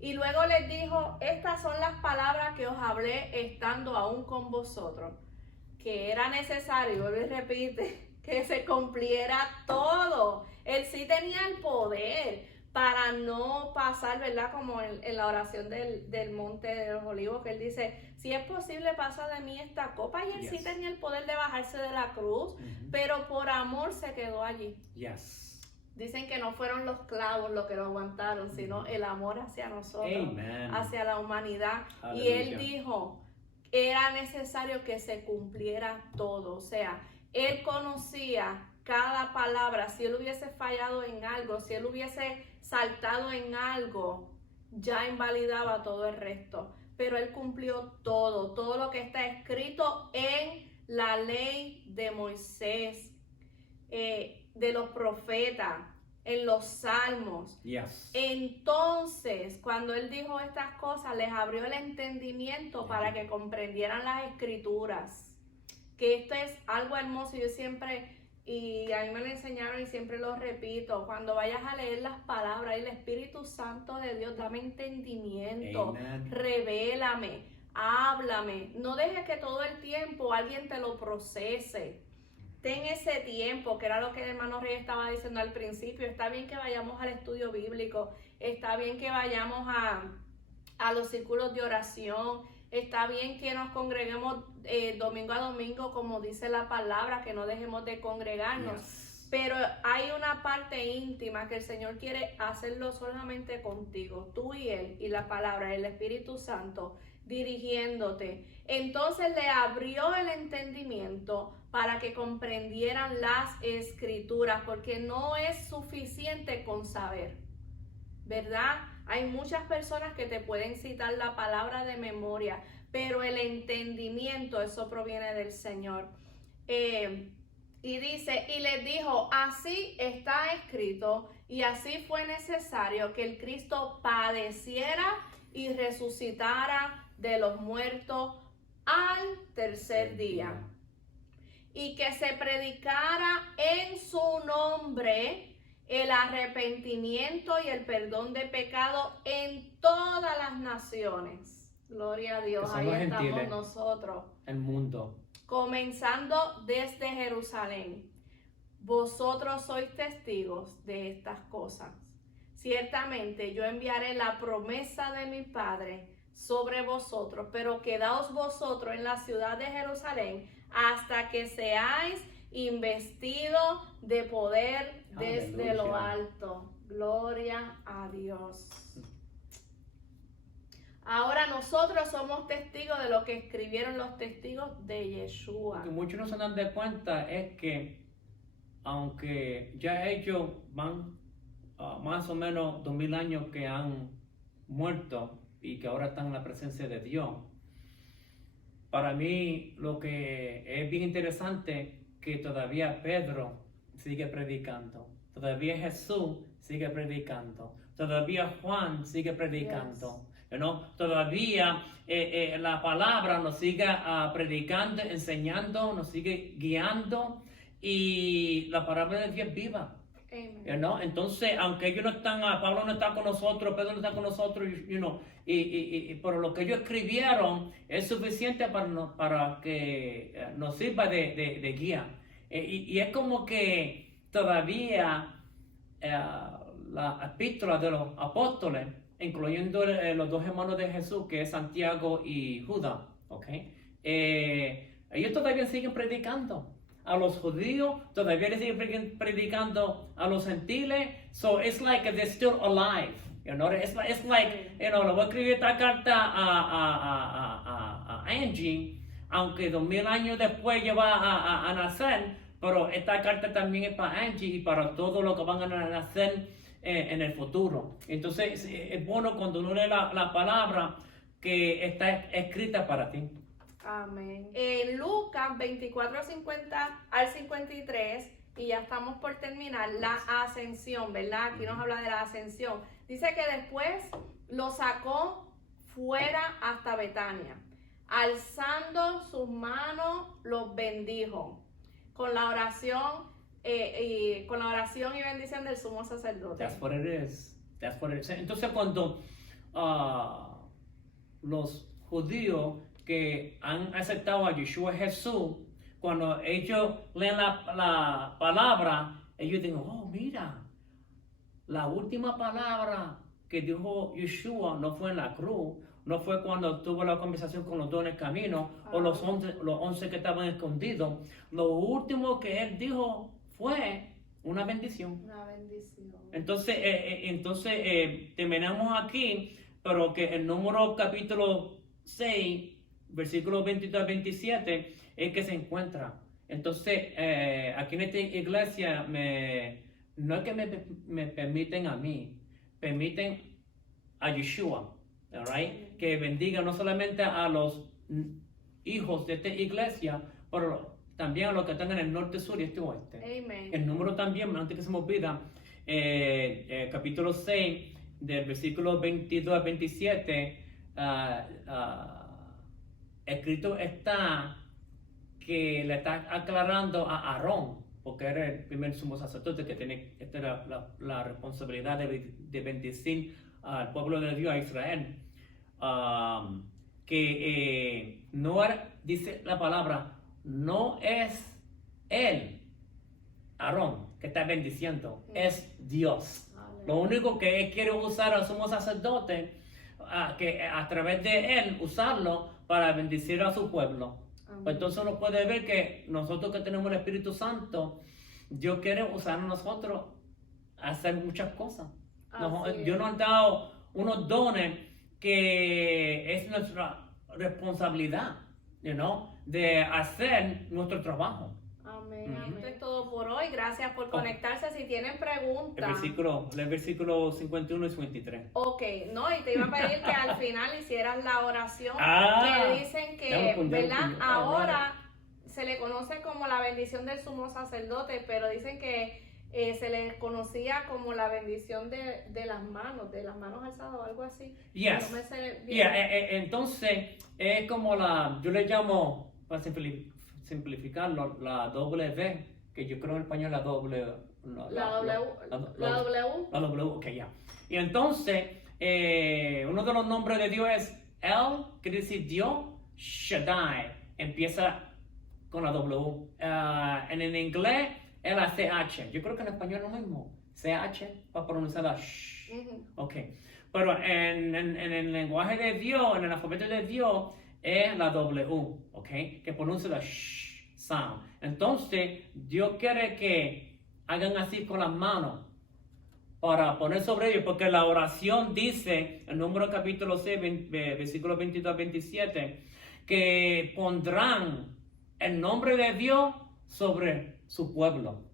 Y luego les dijo, estas son las palabras que os hablé estando aún con vosotros, que era necesario, él repite, que se cumpliera todo. Él sí tenía el poder para no pasar, ¿verdad? Como en la oración del Monte de los Olivos, que él dice, si es posible, pasa de mí esta copa. Y él sí tenía el poder de bajarse de la cruz, pero por amor se quedó allí. Yes. Dicen que no fueron los clavos los que lo aguantaron, sino el amor hacia nosotros, Amen. hacia la humanidad. Hallelujah. Y él dijo, era necesario que se cumpliera todo. O sea, él conocía cada palabra. Si él hubiese fallado en algo, si él hubiese saltado en algo, ya invalidaba todo el resto. Pero él cumplió todo lo que está escrito en la ley de Moisés, de los profetas, en los salmos. Yes. Entonces, cuando él dijo estas cosas, les abrió el entendimiento para que comprendieran las escrituras. Que esto es algo hermoso. Yo siempre, y a mí me lo enseñaron y siempre lo repito, cuando vayas a leer las palabras, el Espíritu Santo de Dios, dame entendimiento. Amen. Revélame, háblame. No dejes que todo el tiempo alguien te lo procese. Ten ese tiempo, que era lo que el hermano Rey estaba diciendo al principio. Está bien que vayamos al estudio bíblico, está bien que vayamos a los círculos de oración, está bien que nos congreguemos domingo a domingo, como dice la palabra, que no dejemos de congregarnos. Yes. Pero hay una parte íntima que el Señor quiere hacerlo solamente contigo, tú y Él, y la palabra, el Espíritu Santo, dirigiéndote. Entonces le abrió el entendimiento para que comprendieran las escrituras, porque no es suficiente con saber, ¿verdad? Hay muchas personas que te pueden citar la palabra de memoria, pero el entendimiento, eso proviene del Señor. Y dice, y les dijo, así está escrito, y así fue necesario que el Cristo padeciera y resucitara de los muertos al tercer día, y que se predicara en su nombre el arrepentimiento y el perdón de pecado en todas las naciones. Gloria a Dios, Que son ahí los estamos gentiles. nosotros. El mundo. Comenzando desde Jerusalén. Vosotros sois testigos de estas cosas. Ciertamente yo enviaré la promesa de mi Padre sobre vosotros, pero quedaos vosotros en la ciudad de Jerusalén hasta que seáis investidos de poder desde lo alto. Gloria a Dios. Ahora nosotros somos testigos de lo que escribieron los testigos de Yeshua. Lo que muchos no se dan de cuenta es que, aunque ya ellos van más o menos 2000 años que han muerto y que ahora están en la presencia de Dios, para mí lo que es bien interesante que todavía Pedro sigue predicando, todavía Jesús sigue predicando, todavía Juan sigue predicando. Todavía la palabra nos sigue predicando, enseñando, nos sigue guiando, y la palabra de Dios es viva. Entonces, aunque ellos no están, Pablo no está con nosotros, Pedro no está con nosotros, pero lo que ellos escribieron es suficiente para que nos sirva de guía. Y es como que todavía la epístola de los apóstoles, incluyendo los dos hermanos de Jesús, que es Santiago y Judas, ellos todavía siguen predicando a los judíos, todavía le siguen predicando a los gentiles. So it's like they're still alive. It's like, le voy a escribir esta carta a Angie, aunque 2000 años después ella va a nacer, pero esta carta también es para Angie y para todos los que van a nacer en el futuro. Entonces es bueno cuando uno lee la palabra que está escrita para ti. Amén. En Lucas 24 al 53, y ya estamos por terminar, la ascensión, ¿verdad? Aquí nos habla de la ascensión. Dice que después lo sacó fuera hasta Betania. Alzando sus manos, los bendijo con la oración y bendición del sumo sacerdote. That's what it is. Entonces, cuando los judíos que han aceptado a Yeshua Jesús, cuando ellos leen la palabra, ellos dicen, oh, mira, la última palabra que dijo Yeshua no fue en la cruz, no fue cuando tuvo la conversación con los dos en el camino, o los 11 que estaban escondidos. Lo último que él dijo fue una bendición. Una bendición. Entonces, terminamos aquí, pero que el número capítulo 6, versículos 22 a 27, es que se encuentra. Entonces, aquí en esta iglesia, no es que me permiten a mí, permiten a Yeshua, right? Que bendiga no solamente a los hijos de esta iglesia, pero también a los que están en el norte, sur y este oeste. Amen. El número también, antes que se me olvida, capítulo 6, del versículo 22 a 27, escrito está que le está aclarando a Aarón, porque era el primer sumo sacerdote que tiene, esta era la responsabilidad de bendecir al pueblo de Dios, a Israel, que no era, dice la palabra, no es él, Aarón, que está bendiciendo, es Dios. Lo único que él quiere usar al sumo sacerdote, que a través de él usarlo para bendecir a su pueblo. Pues entonces uno puede ver que nosotros que tenemos el Espíritu Santo, Dios quiere usar a nosotros a hacer muchas cosas. Dios nos ha dado unos dones que es nuestra responsabilidad, de hacer nuestro trabajo. Amén. Esto es todo por hoy. Gracias por conectarse. Si tienen preguntas. El versículo 51 y 53. Ok, y te iba a pedir que al final hicieras la oración que dicen que, ¿verdad? Ahora se le conoce como la bendición del sumo sacerdote, pero dicen que se le conocía como la bendición de las manos alzadas o algo así. Yes. No me sé bien. Entonces, es como yo le llamo, para simplificarlo, la W, que yo creo en español la W. La W, ok, ya. Y entonces, uno de los nombres de Dios es El, quiere decir Dios, Shaddai, empieza con la W. En inglés es la CH. Yo creo que en español es lo mismo. CH para pronunciar la sh. Ok. Pero en el lenguaje de Dios, en el alfabeto de Dios, es la W, ok, que pronuncia la sh sound. Entonces, Dios quiere que hagan así con las manos. para poner sobre ellos, porque la oración dice, en Números capítulo 6, versículos 22 a 27, que pondrán el nombre de Dios sobre su pueblo.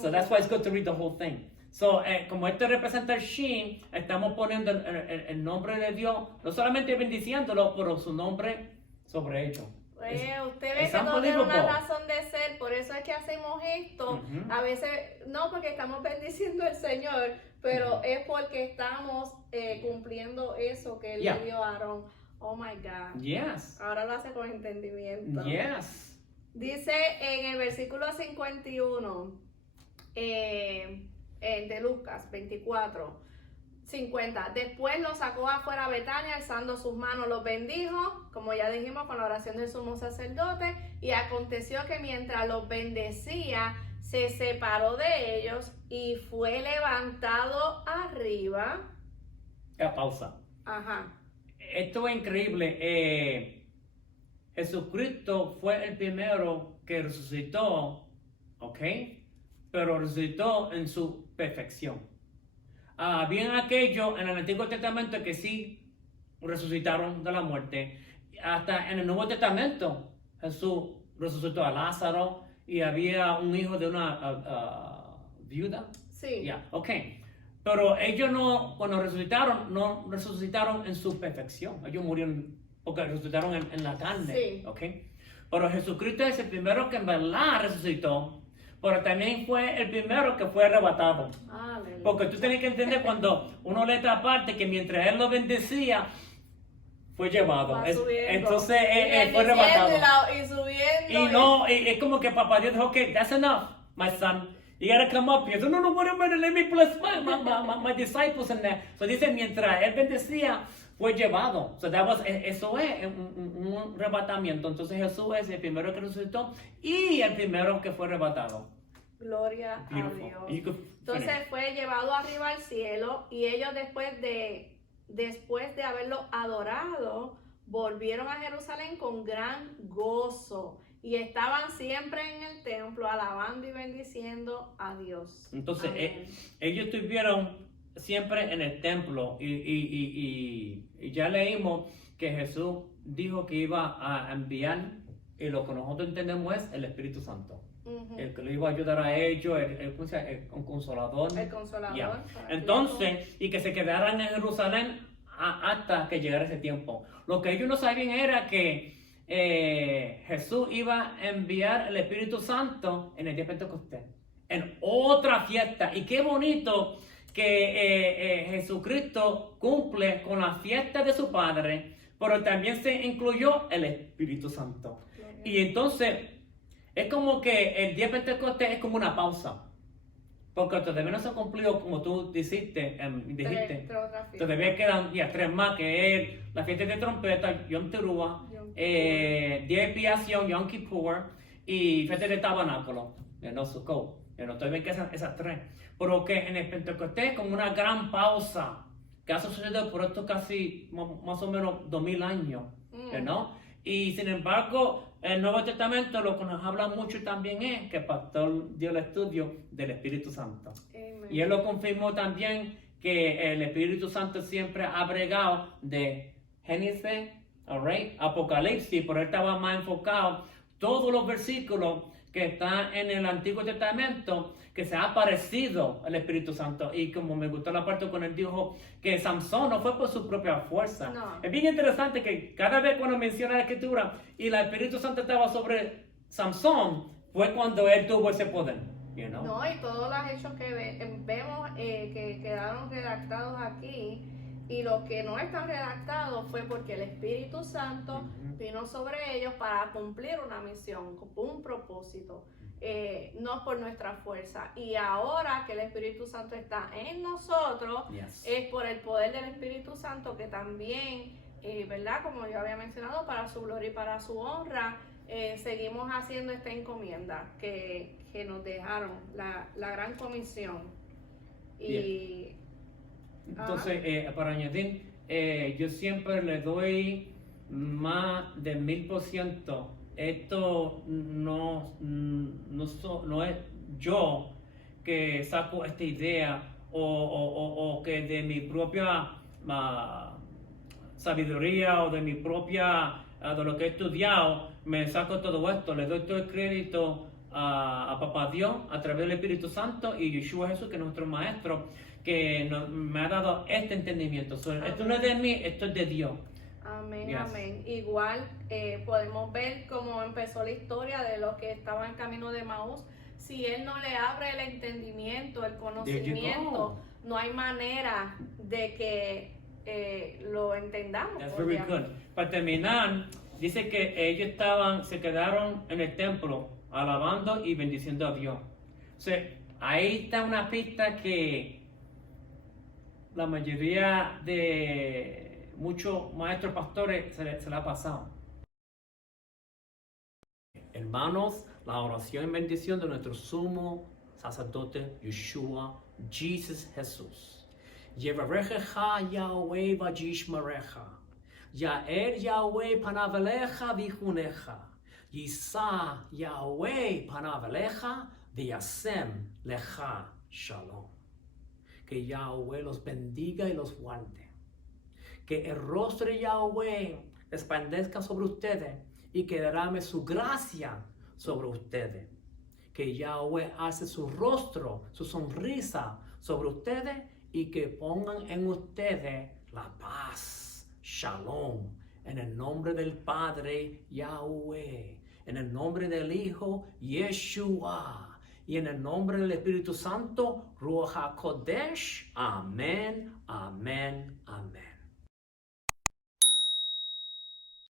So that's why it's good to read the whole thing. So, como esto representa el Shin, estamos poniendo el nombre de Dios, no solamente bendiciéndolo, pero su nombre sobre ellos. Usted ve que todo tiene una razón de ser, por eso es que hacemos esto. A veces, no porque estamos bendiciendo al Señor, pero es porque estamos cumpliendo eso que Él le dio a Aarón. Oh my God. Yes. Ahora lo hace con entendimiento. Yes. Dice en el versículo 51 de Lucas 24. 50. Después los sacó afuera a Betania, alzando sus manos, los bendijo, como ya dijimos, con la oración del sumo sacerdote. Y aconteció que mientras los bendecía, se separó de ellos y fue levantado arriba. Pausa. Ajá. Esto es increíble. Jesucristo fue el primero que resucitó, ¿ok? Pero resucitó en su perfección. Habían aquellos en el Antiguo Testamento que sí resucitaron de la muerte. Hasta en el Nuevo Testamento Jesús resucitó a Lázaro y había un hijo de una viuda. Sí. Pero ellos cuando resucitaron, no resucitaron en su perfección. Ellos murieron porque resucitaron en la carne. Sí. Pero Jesucristo es el primero que en verdad resucitó. Pero también fue el primero que fue arrebatado. Aleluya. Porque tú tienes que entender cuando uno lee esta parte que mientras él lo bendecía, fue llevado. Entonces fue arrebatado. Y subiendo. Y es como que papá Dios dijo, okay, that's enough, my son. You gotta come up here. So, no, wait a minute, let me bless my disciples in there. So dice, mientras él bendecía, fue llevado. So eso es un arrebatamiento. Entonces Jesús es el primero que resucitó y el primero que fue arrebatado. Gloria a Dios. Entonces fue llevado arriba al cielo y ellos después de haberlo adorado, volvieron a Jerusalén con gran gozo y estaban siempre en el templo alabando y bendiciendo a Dios. Entonces ellos estuvieron siempre en el templo y ya leímos que Jesús dijo que iba a enviar, y lo que nosotros entendemos es el Espíritu Santo. El que le iba a ayudar a ellos, un consolador. El consolador. Entonces, y que se quedaran en Jerusalén hasta que llegara ese tiempo. Lo que ellos no sabían era que Jesús iba a enviar el Espíritu Santo en el día de Pentecostés, en otra fiesta. Y qué bonito que Jesucristo cumple con la fiesta de su Padre, pero también se incluyó el Espíritu Santo. Y entonces es como que el día de Pentecostés es como una pausa, porque todavía no se ha cumplido como tú dijiste. Todavía quedan 3 más, que es la fiesta de trompeta, Yom Teruah, Día de Expiación, Yom Kippur, y fiesta de tabernáculo, Sukkot. Todavía quedan esas 3. Pero que en el Pentecostés como una gran pausa que ha sucedido por estos casi más o menos 2000 años, ¿no? Y sin embargo, el Nuevo Testamento lo que nos habla mucho también es que el pastor dio el estudio del Espíritu Santo. Amen. Y él lo confirmó también que el Espíritu Santo siempre ha bregado de Génesis, Apocalipsis, pero él estaba más enfocado todos los versículos que están en el Antiguo Testamento, que se ha aparecido el Espíritu Santo. Y como me gustó la parte cuando él dijo que Samson no fue por su propia fuerza. No. Es bien interesante que cada vez cuando menciona la Escritura y el Espíritu Santo estaba sobre Samson, fue cuando él tuvo ese poder. No, y todos los hechos que vemos que quedaron redactados aquí, y los que no están redactados fue porque el Espíritu Santo vino sobre ellos para cumplir una misión, un propósito. No por nuestra fuerza. Y ahora que el Espíritu Santo está en nosotros, es por el poder del Espíritu Santo que también, ¿verdad? Como yo había mencionado, para su gloria y para su honra, seguimos haciendo esta encomienda que nos dejaron, la gran comisión. Y entonces, para añadir, yo siempre le doy más de 1000%. Esto no es yo que saco esta idea o que de mi propia sabiduría o de mi propia, de lo que he estudiado, me saco todo esto, le doy todo el crédito a Papá Dios a través del Espíritu Santo y Yeshua Jesús, que es nuestro maestro, que me ha dado este entendimiento. Esto no es de mí, esto es de Dios. Amén, Yes. amén. Igual podemos ver cómo empezó la historia de los que estaban en camino de Maús. Si Él no le abre el entendimiento, el conocimiento, no hay manera de que lo entendamos. That's very good. Para terminar, dice que ellos se quedaron en el templo alabando y bendiciendo a Dios. O sea, ahí está una pista que la mayoría de muchos maestros pastores se la ha pasado. Hermanos, la oración y bendición de nuestro sumo sacerdote Yeshua, Jesus Jesús. Yevarechecha Yahweh vayishmerecha. Yael Yahweh panavelecha vijunecha. Yisa Yahweh panavelecha viyasem lecha shalom. Que Yahweh los bendiga y los guarde. Que el rostro de Yahweh resplandezca sobre ustedes y que derrame su gracia sobre ustedes. Que Yahweh hace su rostro, su sonrisa sobre ustedes y que pongan en ustedes la paz, shalom, en el nombre del Padre Yahweh, en el nombre del Hijo Yeshua y en el nombre del Espíritu Santo Ruach HaKodesh. Amén, amén, amén.